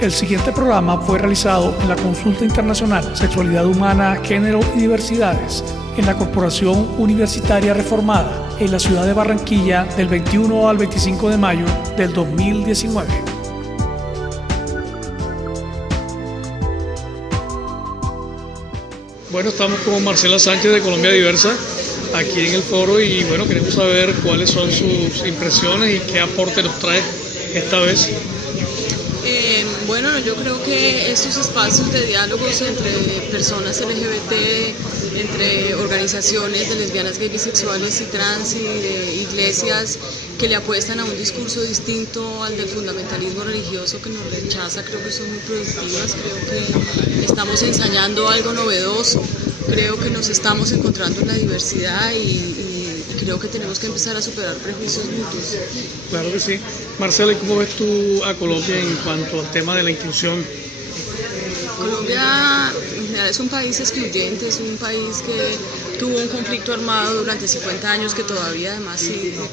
El siguiente programa fue realizado en la Consulta Internacional Sexualidad Humana, Género y Diversidades en la Corporación Universitaria Reformada en la ciudad de Barranquilla del 21 al 25 de mayo del 2019. Bueno, estamos con Marcela Sánchez de Colombia Diversa aquí en el foro y bueno, queremos saber cuáles son sus impresiones y qué aporte nos trae esta vez. Bueno, yo creo que estos espacios de diálogos entre personas LGBT, entre organizaciones de lesbianas, gays, bisexuales y trans y de iglesias que le apuestan a un discurso distinto al del fundamentalismo religioso que nos rechaza, creo que son muy productivas, creo que estamos ensayando algo novedoso, creo que nos estamos encontrando en la diversidad y creo que tenemos que empezar a superar prejuicios mutuos. Claro que sí. Marcela, ¿y cómo ves tú a Colombia en cuanto al tema de la inclusión? Colombia es un país excluyente, es un país que tuvo un conflicto armado durante 50 años que todavía además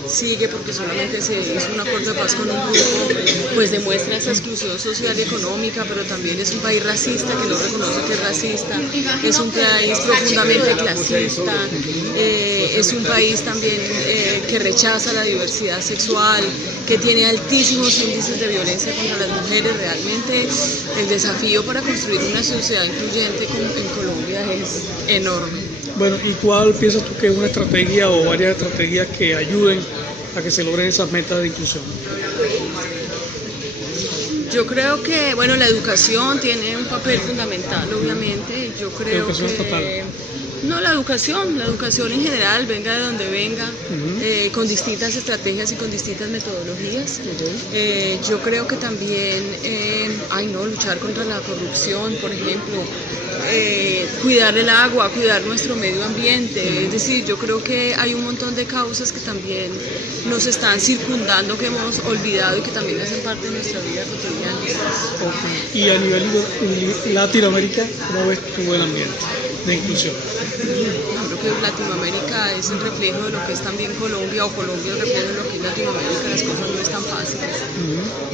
sigue porque solamente se hizo un acuerdo de paz con un grupo, pues demuestra esa exclusión social y económica, pero también es un país racista que no reconoce que es racista, es un país profundamente clasista, es un país también que rechaza la diversidad sexual, que tiene altísimos índices de violencia contra las mujeres. Realmente el desafío para construir una sociedad incluyente en Colombia es enorme. Bueno, ¿y cuál piensas tú que es una estrategia o varias estrategias que ayuden a que se logren esas metas de inclusión? Yo creo que, bueno, la educación tiene un papel fundamental, obviamente. Yo creo ¿Educación que total? No, la educación en general, venga de donde venga, con distintas estrategias y con distintas metodologías. Yo creo que también, luchar contra la corrupción, por ejemplo, cuidar el agua, cuidar nuestro medio ambiente. Es decir, yo creo que hay un montón de causas que también nos están circundando, que hemos olvidado y que también hacen parte de nuestra vida cotidiana. Okay. Y a nivel Latinoamérica, ¿cómo ves tú el ambiente de inclusión? Yo creo que Latinoamérica es el reflejo de lo que es también Colombia, o Colombia el reflejo de lo que es Latinoamérica. Las cosas no están fáciles.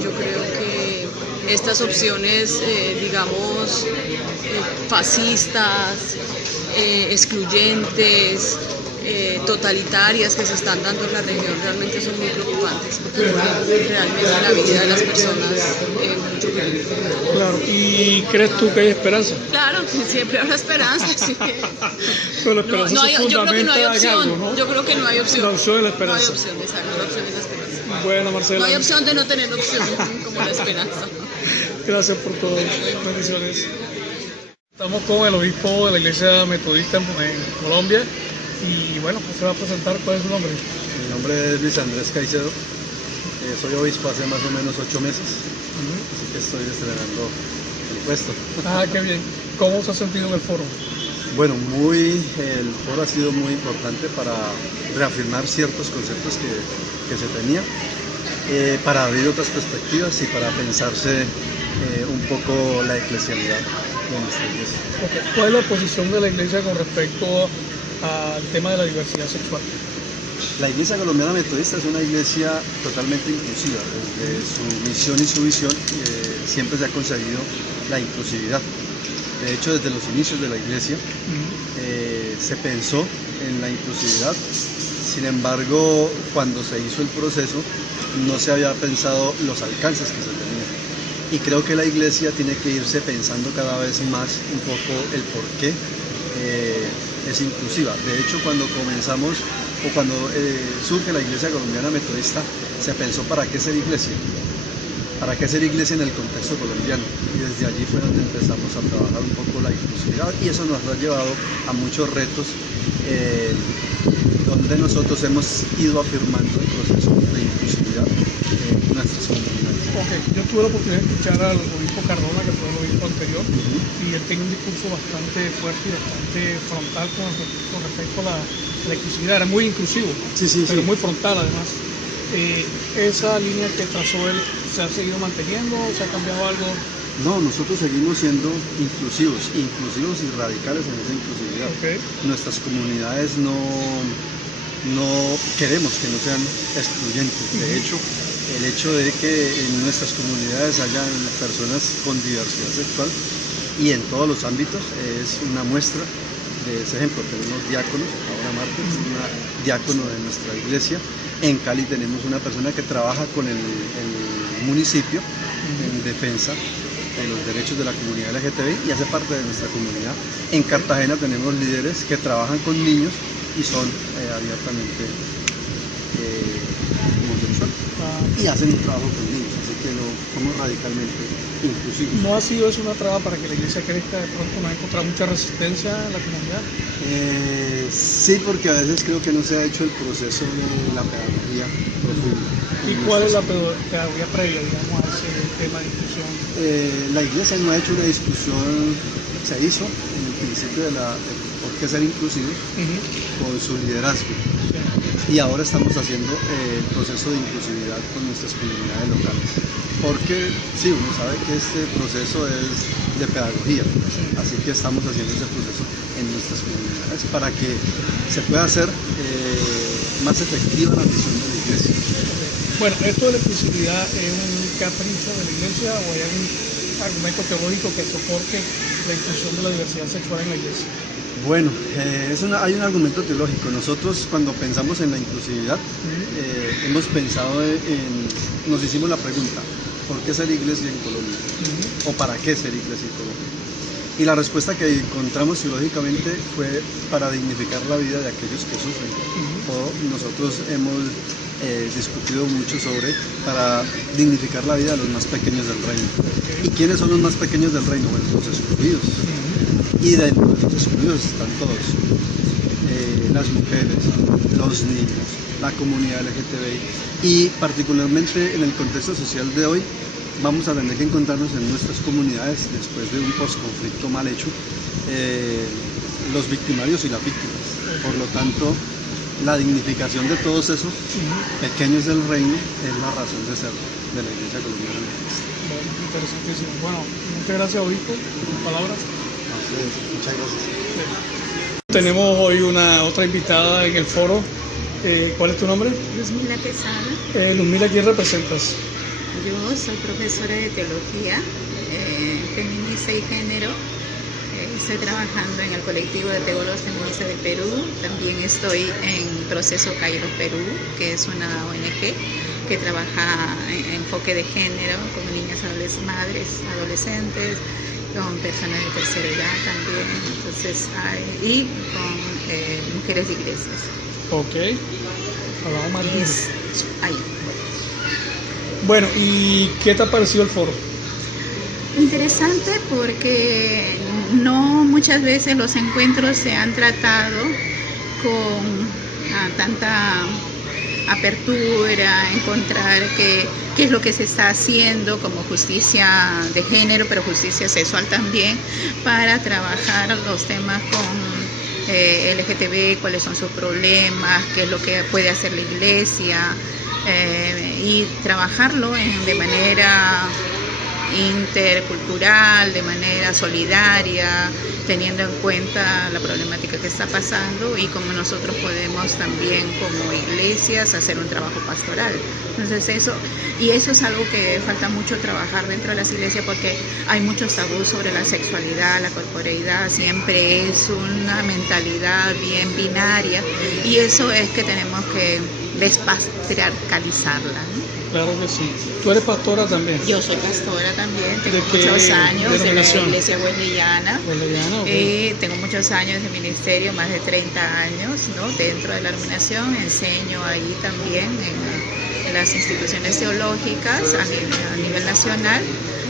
Yo creo que estas opciones, fascistas, excluyentes, totalitarias que se están dando en la región realmente son muy preocupantes, porque realmente la vida de las personas mucho peligro. Claro, ¿y crees tú que hay esperanza? Claro, siempre habrá esperanza, así que... Pero la esperanza se fundamenta en algo, ¿no? Yo creo que no hay opción. La opción es la esperanza. No hay opción, exacto, la opción es la esperanza. Bueno, Marcela. No hay opción de no tener opción, como la esperanza. Gracias por todo. Bendiciones. Estamos con el obispo de la Iglesia Metodista en Colombia y bueno, pues se va a presentar. ¿Cuál es su nombre? Mi nombre es Luis Andrés Caicedo. Soy obispo hace más o menos 8 meses, así que estoy estrenando el puesto. Ah, qué bien. ¿Cómo se ha sentido en el foro? Bueno, el foro ha sido muy importante para reafirmar ciertos conceptos que se tenían, para abrir otras perspectivas y para pensarse un poco la eclesialidad de nuestra iglesia. Okay. ¿Cuál es la posición de la iglesia con respecto al tema de la diversidad sexual? La Iglesia Colombiana Metodista es una iglesia totalmente inclusiva. Desde su misión y su visión siempre se ha conseguido la inclusividad. De hecho, desde los inicios de la iglesia se pensó en la inclusividad. Sin embargo, cuando se hizo el proceso, no se había pensado los alcances que se tenían. Y creo que la iglesia tiene que irse pensando cada vez más un poco el por qué es inclusiva. De hecho, cuando comenzamos o cuando surge la Iglesia Colombiana Metodista, se pensó ¿para qué ser iglesia? ¿Para qué ser iglesia en el contexto colombiano? Y desde allí fue donde empezamos a trabajar un poco la inclusividad y eso nos ha llevado a muchos retos donde nosotros hemos ido afirmando el proceso de inclusividad en nuestras comunidades. Okay. Yo tuve la oportunidad de escuchar al obispo Cardona, que fue el obispo anterior, y él tiene un discurso bastante fuerte y bastante frontal con respecto a la inclusividad. Era muy inclusivo, pero muy frontal además. ¿Esa línea que trazó él se ha seguido manteniendo? ¿Se ha cambiado algo? No, nosotros seguimos siendo inclusivos y radicales en esa inclusividad. Okay. Nuestras comunidades no queremos que no sean excluyentes. De hecho, el hecho de que en nuestras comunidades hayan personas con diversidad sexual y en todos los ámbitos es una muestra de ese ejemplo. Tenemos diáconos, ahora Marta es una diácono de nuestra iglesia. En Cali tenemos una persona que trabaja con el municipio en defensa de los derechos de la comunidad LGTBI y hace parte de nuestra comunidad. En Cartagena tenemos líderes que trabajan con niños y son abiertamente homosexuales y hacen un trabajo con niños, así que lo somos radicalmente inclusivos. ¿No ha sido eso una traba para que la iglesia crezca? De pronto no ha encontrado mucha resistencia en la comunidad. Sí, porque a veces creo que no se ha hecho el proceso de la pedagogía profunda. ¿Y cuál es la pedagogía previa, digamos, a ese tema de inclusión? La iglesia no ha hecho una discusión, se hizo en el principio de por qué ser inclusivos con su liderazgo. Y ahora estamos haciendo el proceso de inclusividad con nuestras comunidades locales. Porque sí, uno sabe que este proceso es de pedagogía, así que estamos haciendo ese proceso en nuestras comunidades para que se pueda hacer más efectiva la misión de la iglesia. Bueno, ¿esto de la inclusividad es un capricho de la iglesia o hay algún argumento teológico que soporte la inclusión de la diversidad sexual en la iglesia? Bueno, hay un argumento teológico. Nosotros cuando pensamos en la inclusividad, hemos pensado nos hicimos la pregunta, ¿por qué ser iglesia en Colombia? ¿O para qué ser iglesia en Colombia? Y la respuesta que encontramos teológicamente fue para dignificar la vida de aquellos que sufren. O nosotros hemos discutido mucho para dignificar la vida de los más pequeños del reino. ¿Y quiénes son los más pequeños del reino? Bueno, los excluidos. Y dentro de los excluidos están todos, las mujeres, los niños, la comunidad LGTBI y particularmente en el contexto social de hoy vamos a tener que encontrarnos en nuestras comunidades después de un postconflicto mal hecho, los victimarios y las víctimas. Por lo tanto, la dignificación de todos esos pequeños del reino es la razón de ser de la Iglesia Colombiana. Bueno, interesantísimo. Bueno, muchas gracias, obispo, por tus palabras. Muchas gracias. Tenemos hoy otra invitada en el foro. ¿Cuál es tu nombre? Luzmila Quesada. Luzmila, ¿quién representas? Yo soy profesora de teología feminista y género. Estoy trabajando en el colectivo de teólogos feministas de Perú. También estoy en Proceso Cairo Perú, que es una ONG que trabaja en enfoque de género con niñas madres, adolescentes, con personas de tercera edad también, entonces y con mujeres de iglesias. Ok. Hablamos más de eso. Ahí. Bueno, ¿y qué te ha parecido el foro? Interesante porque no muchas veces los encuentros se han tratado con tanta apertura, encontrar qué es lo que se está haciendo como justicia de género, pero justicia sexual también, para trabajar los temas con LGTB, cuáles son sus problemas, qué es lo que puede hacer la iglesia, y trabajarlo de manera intercultural, de manera solidaria, teniendo en cuenta la problemática que está pasando y cómo nosotros podemos también como iglesias hacer un trabajo pastoral. Entonces eso es algo que falta mucho trabajar dentro de las iglesias porque hay muchos tabús sobre la sexualidad, la corporeidad, siempre es una mentalidad bien binaria y eso es que tenemos que despatriarcalizarla, ¿no? Claro que sí. ¿Tú eres pastora también? Yo soy pastora también, tengo muchos años de la iglesia wesleyana. Okay. Tengo muchos años de ministerio, más de 30 años, ¿no? Dentro de la denominación, enseño ahí también en las instituciones teológicas a nivel nacional.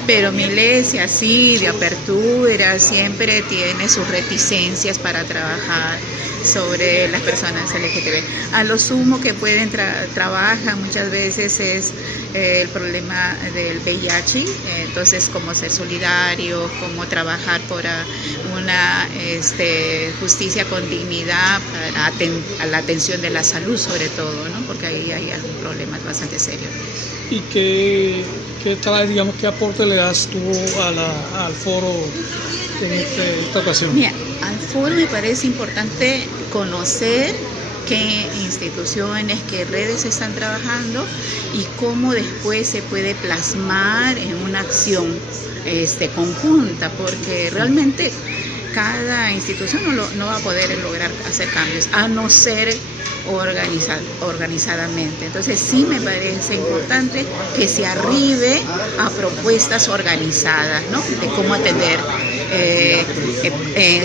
Pero mi iglesia, sí, de apertura, siempre tiene sus reticencias para trabajar sobre las personas LGTB. A lo sumo que pueden trabajar muchas veces es el problema del VIH, entonces cómo ser solidarios, cómo trabajar por una justicia con dignidad para la atención de la salud sobre todo, ¿no? Porque ahí hay algún problema bastante serio. ¿Y qué traes, digamos, qué aporte le das tú al foro en esta ocasión? Mira, al foro me parece importante conocer qué instituciones, qué redes están trabajando y cómo después se puede plasmar en una acción conjunta, porque realmente cada institución no va a poder lograr hacer cambios, a no ser organizadamente. Entonces sí me parece importante que se arribe a propuestas organizadas, ¿no? De cómo atender,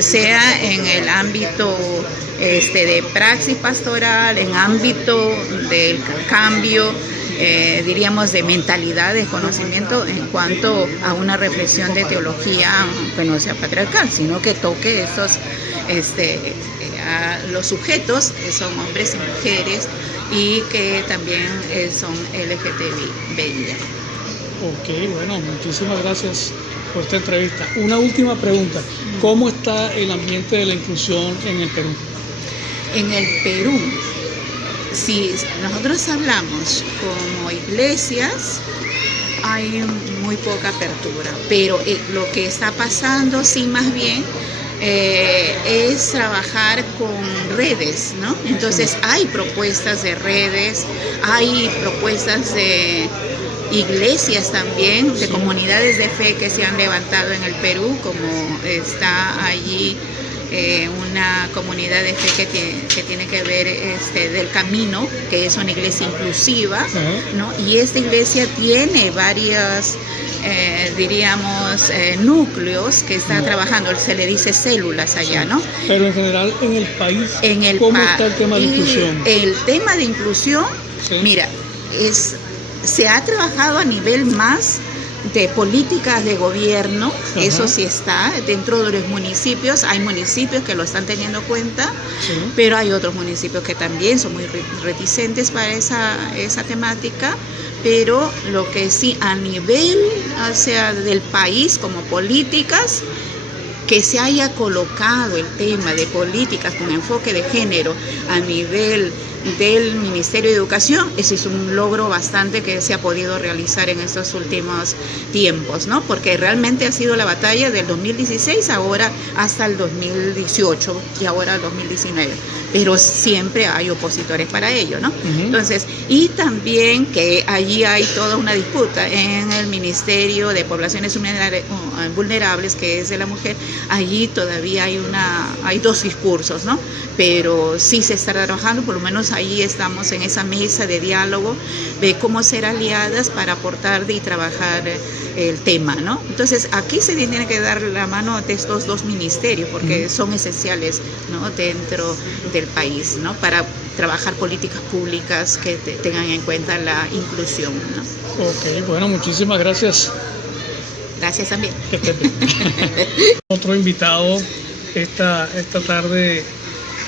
sea en el ámbito de praxis pastoral, en ámbito del cambio, diríamos, de mentalidad, de conocimiento en cuanto a una reflexión de teología que no sea patriarcal, sino que toque esos a los sujetos que son hombres y mujeres y que también son LGTBI. Ok, bueno, muchísimas gracias por esta entrevista. Una última pregunta, ¿cómo está el ambiente de la inclusión en el Perú? En el Perú, si nosotros hablamos como iglesias, hay muy poca apertura, pero lo que está pasando, sí, más bien, es trabajar con redes, ¿no? Entonces hay propuestas de redes, hay propuestas de iglesias también, de comunidades de fe que se han levantado en el Perú, como está allí una comunidad de fe que tiene que ver del Camino, que es una iglesia inclusiva, ¿no? Y esta iglesia tiene varias diríamos núcleos que está trabajando, se le dice células allá, ¿no? Pero en general en el país, ¿cómo está el tema de inclusión? El tema de inclusión, sí. Mira, se ha trabajado a nivel más de políticas de gobierno, eso sí está dentro de los municipios. Hay municipios que lo están teniendo en cuenta, pero hay otros municipios que también son muy reticentes para esa temática. Pero lo que sí, a nivel del país como políticas, que se haya colocado el tema de políticas con enfoque de género a nivel del Ministerio de Educación, ese es un logro bastante que se ha podido realizar en estos últimos tiempos, ¿no? Porque realmente ha sido la batalla del 2016 ahora hasta el 2018 y ahora el 2019, pero siempre hay opositores para ello, ¿no? Entonces, y también que allí hay toda una disputa en el Ministerio de Poblaciones Vulnerables, que es de la mujer. Allí todavía hay dos discursos, ¿no? Pero sí se está trabajando, por lo menos ahí estamos en esa mesa de diálogo de cómo ser aliadas para aportar y trabajar el tema, ¿no? Entonces aquí se tiene que dar la mano de estos dos ministerios porque son esenciales, ¿no? Dentro del país, ¿no? Para trabajar políticas públicas que tengan en cuenta la inclusión, ¿no? Ok, bueno, muchísimas gracias. Gracias también. Otro invitado esta tarde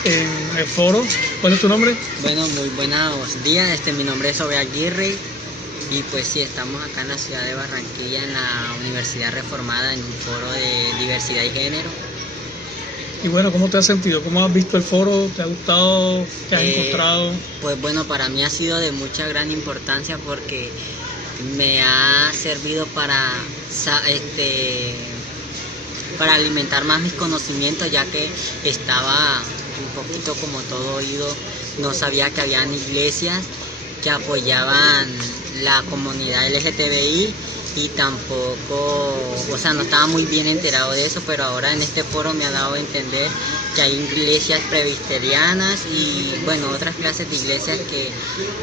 en el foro. ¿Cuál es tu nombre? Bueno, muy buenos días. Mi nombre es Obed Aguirre y pues sí, estamos acá en la ciudad de Barranquilla, en la Universidad Reformada, en un foro de diversidad y género. Y bueno, ¿cómo te has sentido? ¿Cómo has visto el foro? ¿Te ha gustado? ¿Te has encontrado? Pues bueno, para mí ha sido de mucha gran importancia porque me ha servido para alimentar más mis conocimientos, ya que estaba un poquito como todo oído, no sabía que habían iglesias que apoyaban la comunidad LGTBI y tampoco, no estaba muy bien enterado de eso, pero ahora en este foro me ha dado a entender que hay iglesias presbiterianas y otras clases de iglesias que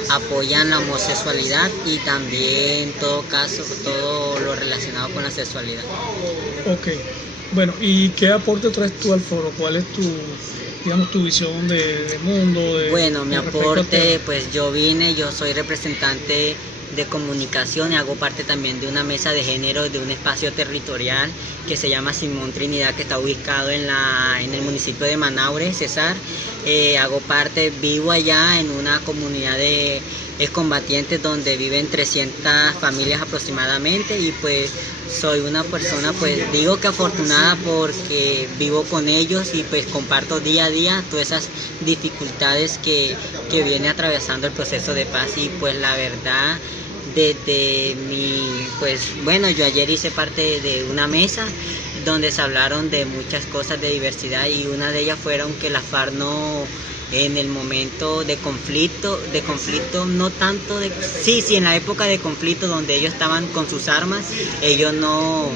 apoyan la homosexualidad y también en todo caso todo lo relacionado con la sexualidad. Ok, bueno, ¿y qué aporte traes tú al foro? ¿Cuál es tu visión de mundo? Mi aporte, pues yo soy representante de comunicación y hago parte también de una mesa de género de un espacio territorial que se llama Simón Trinidad, que está ubicado en el municipio de Manaure, Cesar. Vivo allá en una comunidad de excombatientes donde viven 300 familias aproximadamente y pues soy una persona, pues digo que afortunada porque vivo con ellos y pues comparto día a día todas esas dificultades que viene atravesando el proceso de paz y pues la verdad yo ayer hice parte de una mesa donde se hablaron de muchas cosas de diversidad y una de ellas fueron que la FARC en el momento de conflicto no tanto sí, en la época de conflicto donde ellos estaban con sus armas, ellos no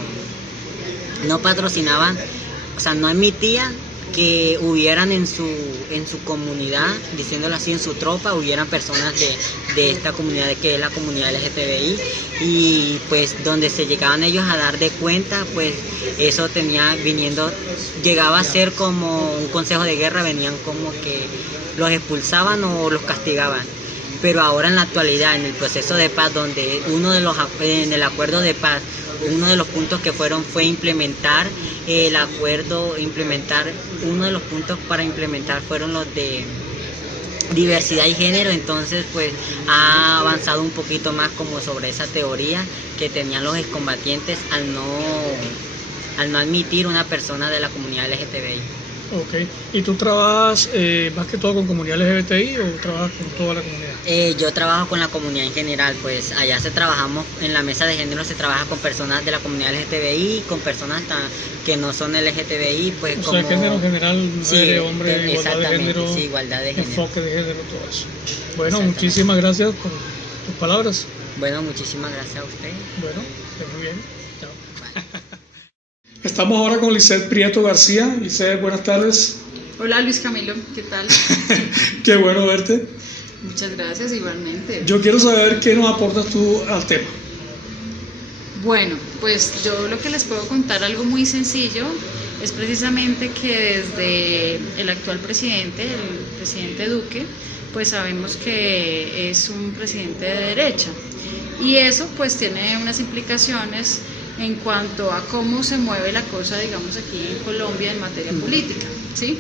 patrocinaban, o sea, no admitían que hubieran en su comunidad, diciéndolo así, en su tropa, hubieran personas de esta comunidad, que es la comunidad LGTBI, y pues donde se llegaban ellos a dar de cuenta, pues eso llegaba a ser como un consejo de guerra, venían como que los expulsaban o los castigaban. Pero ahora en la actualidad, en el proceso de paz, donde en el acuerdo de paz, uno de los puntos que fue implementar el acuerdo, uno de los puntos para implementar fueron los de diversidad y género, entonces pues ha avanzado un poquito más como sobre esa teoría que tenían los excombatientes al no admitir una persona de la comunidad LGTBI. Ok. ¿Y tú trabajas más que todo con comunidad LGBTI o trabajas con toda la comunidad? Yo trabajo con la comunidad en general, pues allá trabajamos en la mesa de género, se trabaja con personas de la comunidad LGTBI, con personas que no son LGTBI, pues o como... sea, género general, mujeres, hombres, igualdad de género, sí, igualdad de género, enfoque de género, todo eso. Bueno, muchísimas gracias por tus palabras. Bueno, muchísimas gracias a usted. Bueno, muy bien. Chao. Bye. Estamos ahora con Lisette Prieto García. Lisette, buenas tardes. Hola Luis Camilo, ¿qué tal? Qué bueno verte. Muchas gracias, igualmente. Yo quiero saber qué nos aportas tú al tema. Bueno, pues yo lo que les puedo contar, algo muy sencillo, es precisamente que desde el actual presidente, el presidente Duque, pues sabemos que es un presidente de derecha. Y eso pues tiene unas implicaciones en cuanto a cómo se mueve la cosa, digamos, aquí en Colombia en materia política, ¿sí?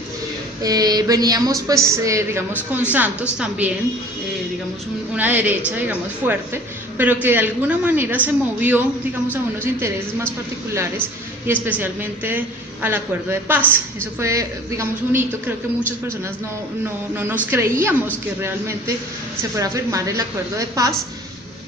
Veníamos pues, digamos, con Santos también, digamos, una derecha, digamos, fuerte, pero que de alguna manera se movió, digamos, a unos intereses más particulares y especialmente al acuerdo de paz. Eso fue, digamos, un hito. Creo que muchas personas no nos creíamos que realmente se fuera a firmar el acuerdo de paz.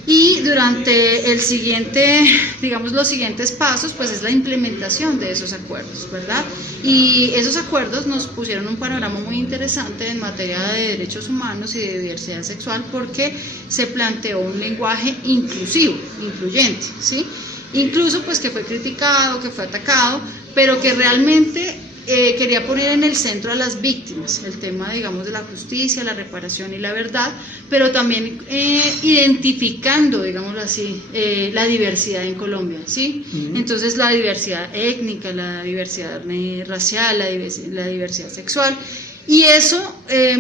Y durante el siguiente, digamos, los siguientes pasos, pues es la implementación de esos acuerdos, ¿verdad? Y esos acuerdos nos pusieron un panorama muy interesante en materia de derechos humanos y de diversidad sexual, porque se planteó un lenguaje inclusivo, incluyente, ¿sí? Incluso pues que fue criticado, que fue atacado, pero que realmente quería poner en el centro a las víctimas, el tema, digamos, de la justicia, la reparación y la verdad, pero también identificando, digámoslo así, la diversidad en Colombia, ¿sí? Entonces la diversidad étnica, la diversidad racial, la diversidad sexual, y eso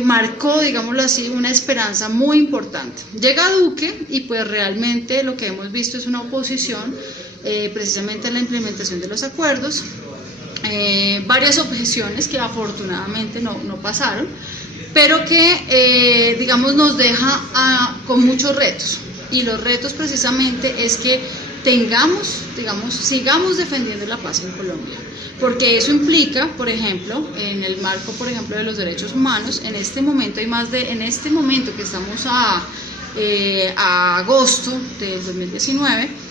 marcó, digámoslo así, una esperanza muy importante. Llega Duque y pues realmente lo que hemos visto es una oposición precisamente a la implementación de los acuerdos. Varias objeciones que afortunadamente no pasaron, pero que digamos nos deja con muchos retos, y los retos precisamente es que sigamos defendiendo la paz en Colombia, porque eso implica, por ejemplo, en el marco, por ejemplo, de los derechos humanos, en este momento que estamos a agosto del 2019,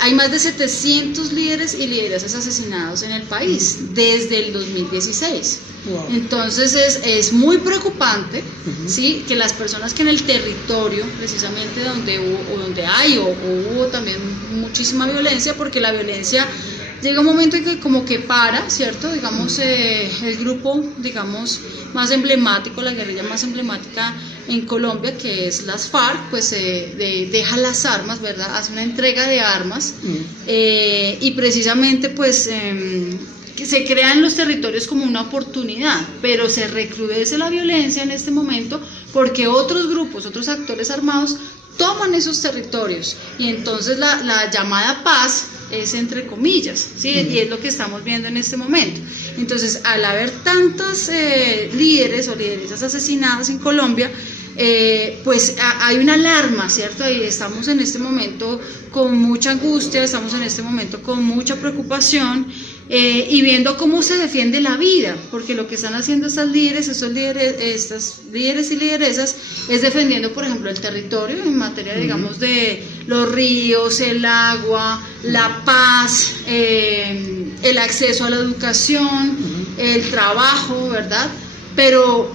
hay más de 700 líderes y lideresas asesinados en el país desde el 2016. Wow. Entonces es muy preocupante, ¿sí? Que las personas que en el territorio, precisamente donde hubo también muchísima violencia, porque la violencia llega un momento en que como que para, ¿cierto? Digamos, el grupo, digamos, más emblemático, la guerrilla más emblemática en Colombia, que es las FARC, pues deja las armas, ¿verdad? Hace una entrega de armas y precisamente pues que se crea en los territorios como una oportunidad, pero se recrudece la violencia en este momento porque otros grupos, otros actores armados toman esos territorios, y entonces la llamada paz es entre comillas, ¿sí? Y es lo que estamos viendo en este momento. Entonces, al haber tantas líderes o lideresas asesinadas en Colombia, pues hay una alarma, ¿cierto? Y estamos en este momento con mucha angustia, estamos en este momento con mucha preocupación, y viendo cómo se defiende la vida, porque lo que están haciendo estas líderes y lideresas es defendiendo, por ejemplo, el territorio en materia, digamos, de los ríos, el agua, la paz, el acceso a la educación, el trabajo, ¿verdad? pero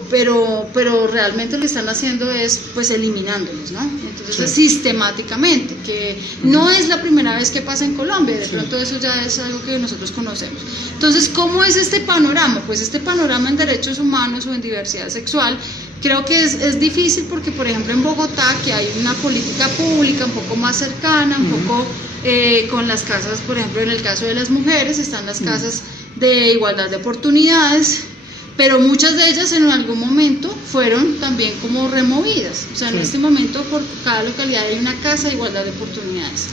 realmente lo que están haciendo es pues eliminándolos, ¿no? Entonces sistemáticamente, que no es la primera vez que pasa en Colombia, de pronto eso ya es algo que nosotros conocemos. Entonces, ¿cómo es este panorama? Pues este panorama en derechos humanos o en diversidad sexual creo que es difícil porque, por ejemplo, en Bogotá, que hay una política pública un poco más cercana, un poco con las casas, por ejemplo, en el caso de las mujeres, están las casas de igualdad de oportunidades, pero muchas de ellas en algún momento fueron también como removidas. O sea, en este momento por cada localidad hay una casa de igualdad de oportunidades.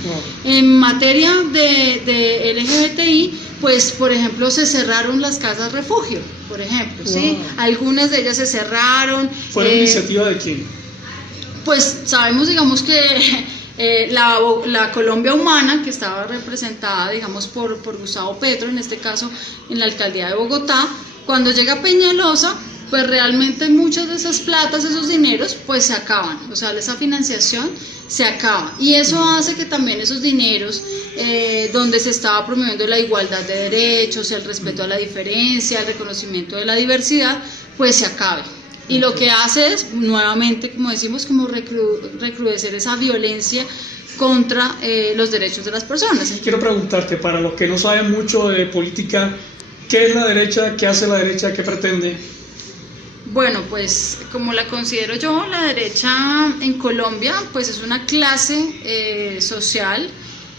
En materia de LGBTI, pues por ejemplo se cerraron las casas refugio, por ejemplo, ¿sí? Algunas de ellas se cerraron. ¿Fue iniciativa de quién? Pues sabemos, digamos que la Colombia Humana, que estaba representada, digamos, por Gustavo Petro, en este caso en la alcaldía de Bogotá, cuando llega Peñalosa, pues realmente muchas de esas platas, esos dineros, pues se acaban, o sea, esa financiación se acaba, y eso hace que también esos dineros donde se estaba promoviendo la igualdad de derechos, el respeto a la diferencia, el reconocimiento de la diversidad, pues se acabe. Y lo que hace es, nuevamente, como decimos, como recrudecer esa violencia contra los derechos de las personas. Quiero preguntarte, para los que no saben mucho de política, ¿qué es la derecha? ¿Qué hace la derecha? ¿Qué pretende? Bueno, pues como la considero yo, la derecha en Colombia pues es una clase social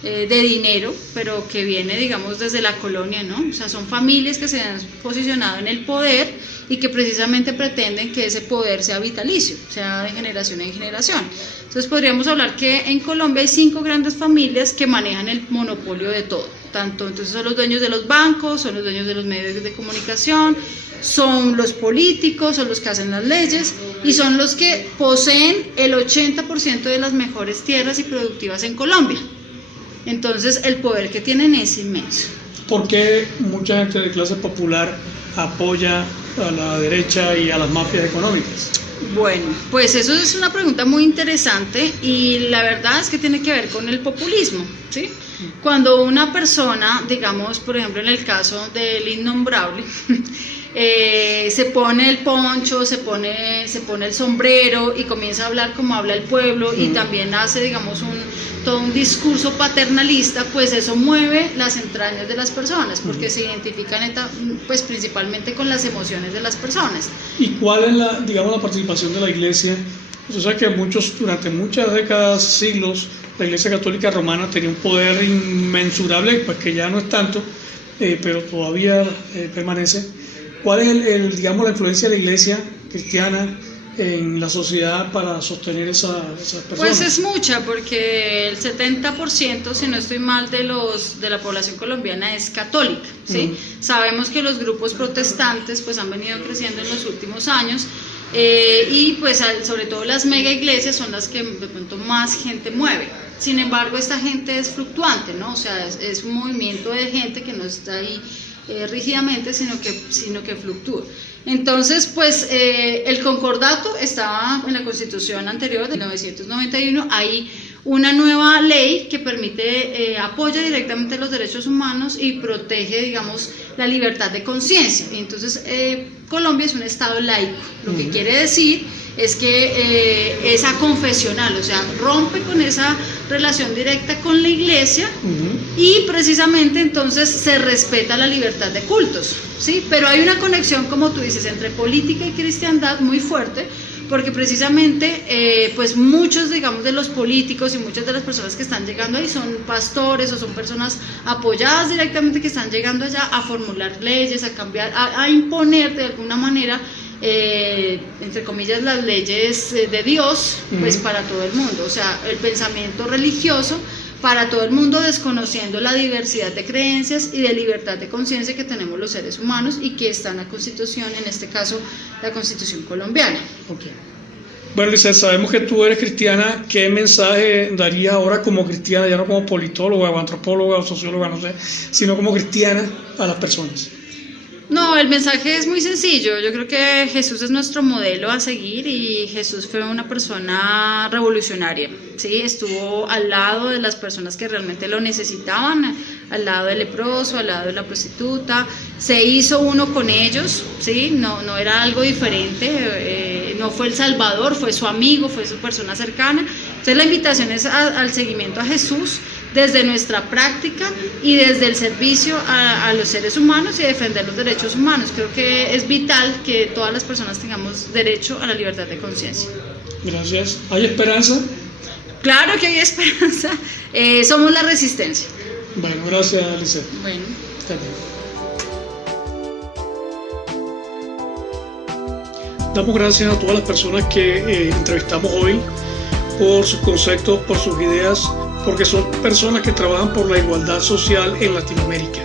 de dinero, pero que viene, digamos, desde la colonia, ¿no? O sea, son familias que se han posicionado en el poder y que precisamente pretenden que ese poder sea vitalicio, sea de generación en generación. Entonces podríamos hablar que en Colombia hay 5 grandes familias que manejan el monopolio de todo. Tanto, entonces son los dueños de los bancos, son los dueños de los medios de comunicación, son los políticos, son los que hacen las leyes y son los que poseen el 80% de las mejores tierras y productivas en Colombia. Entonces el poder que tienen es inmenso. ¿Por qué mucha gente de clase popular apoya a la derecha y a las mafias económicas? Bueno, pues eso es una pregunta muy interesante y la verdad es que tiene que ver con el populismo, ¿sí? Cuando una persona, digamos, por ejemplo en el caso del innombrable, se pone el poncho, se pone el sombrero y comienza a hablar como habla el pueblo y también hace, digamos, todo un discurso paternalista, pues eso mueve las entrañas de las personas porque se identifican pues principalmente con las emociones de las personas. ¿Y cuál es la participación de la Iglesia? O sea que durante muchas décadas, siglos, la Iglesia Católica Romana tenía un poder inmensurable, pues que ya no es tanto, pero todavía permanece. ¿Cuál es la influencia de la Iglesia cristiana en la sociedad para sostener esas personas? Pues es mucha, porque el 70%, si no estoy mal, de la población colombiana es católica, ¿sí? Sabemos que los grupos protestantes pues han venido creciendo en los últimos años y pues sobre todo las mega iglesias son las que de pronto más gente mueve. Sin embargo, esta gente es fluctuante, ¿no? O sea, es un movimiento de gente que no está ahí rígidamente, sino que fluctúa. Entonces, pues el concordato estaba en la Constitución anterior de 1991, hay una nueva ley que permite, apoya directamente los derechos humanos y protege, digamos, la libertad de conciencia. Entonces, Colombia es un estado laico, lo que quiere decir es que es aconfesional, o sea, rompe con esa relación directa con la iglesia y precisamente entonces se respeta la libertad de cultos, ¿sí? Pero hay una conexión, como tú dices, entre política y cristiandad muy fuerte, porque precisamente pues muchos, digamos, de los políticos y muchas de las personas que están llegando ahí son pastores o son personas apoyadas directamente que están llegando allá a formular leyes, a cambiar, a imponer de alguna manera entre comillas las leyes de Dios pues para todo el mundo, o sea, el pensamiento religioso para todo el mundo, desconociendo la diversidad de creencias y de libertad de conciencia que tenemos los seres humanos y que está en la Constitución, en este caso la Constitución colombiana. Okay. Bueno, Lizeth, sabemos que tú eres cristiana. ¿Qué mensaje darías ahora como cristiana, ya no como politóloga o antropóloga o socióloga, no sé, sino como cristiana a las personas? No, el mensaje es muy sencillo. Yo creo que Jesús es nuestro modelo a seguir y Jesús fue una persona revolucionaria, ¿sí? Estuvo al lado de las personas que realmente lo necesitaban, al lado del leproso, al lado de la prostituta, se hizo uno con ellos, ¿sí? No era algo diferente, no fue el Salvador, fue su amigo, fue su persona cercana. Entonces la invitación es al seguimiento a Jesús desde nuestra práctica y desde el servicio a los seres humanos y defender los derechos humanos. Creo que es vital que todas las personas tengamos derecho a la libertad de conciencia. Gracias. ¿Hay esperanza? Claro que hay esperanza. Somos la resistencia. Bueno, gracias, Alicia. Bueno. Está bien. Damos gracias a todas las personas que entrevistamos hoy por sus conceptos, por sus ideas, porque son personas que trabajan por la igualdad social en Latinoamérica.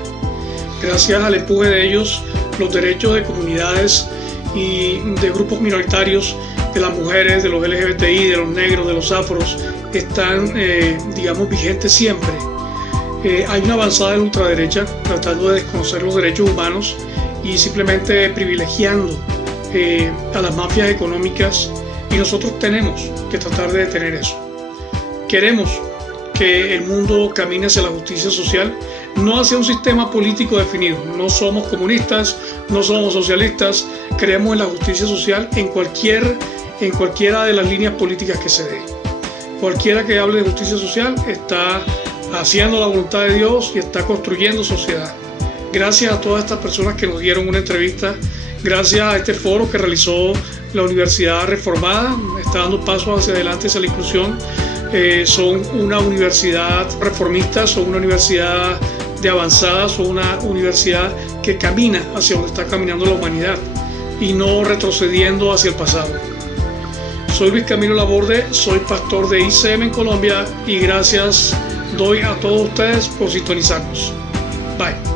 Gracias al empuje de ellos, los derechos de comunidades y de grupos minoritarios, de las mujeres, de los LGBTI, de los negros, de los afros, están, vigentes siempre. Hay una avanzada de la ultraderecha tratando de desconocer los derechos humanos y simplemente privilegiando a las mafias económicas, y nosotros tenemos que tratar de detener eso. Queremos que el mundo camine hacia la justicia social, no hacia un sistema político definido. No somos comunistas, no somos socialistas, creemos en la justicia social en cualquiera de las líneas políticas que se dé. Cualquiera que hable de justicia social está haciendo la voluntad de Dios y está construyendo sociedad. Gracias a todas estas personas que nos dieron una entrevista, gracias a este foro que realizó la Universidad Reformada, está dando pasos hacia adelante hacia la inclusión. Son una universidad reformista, son una universidad de avanzada, son una universidad que camina hacia donde está caminando la humanidad y no retrocediendo hacia el pasado. Soy Luis Camilo Laborde, soy pastor de ICM en Colombia y gracias doy a todos ustedes por sintonizarnos. Bye.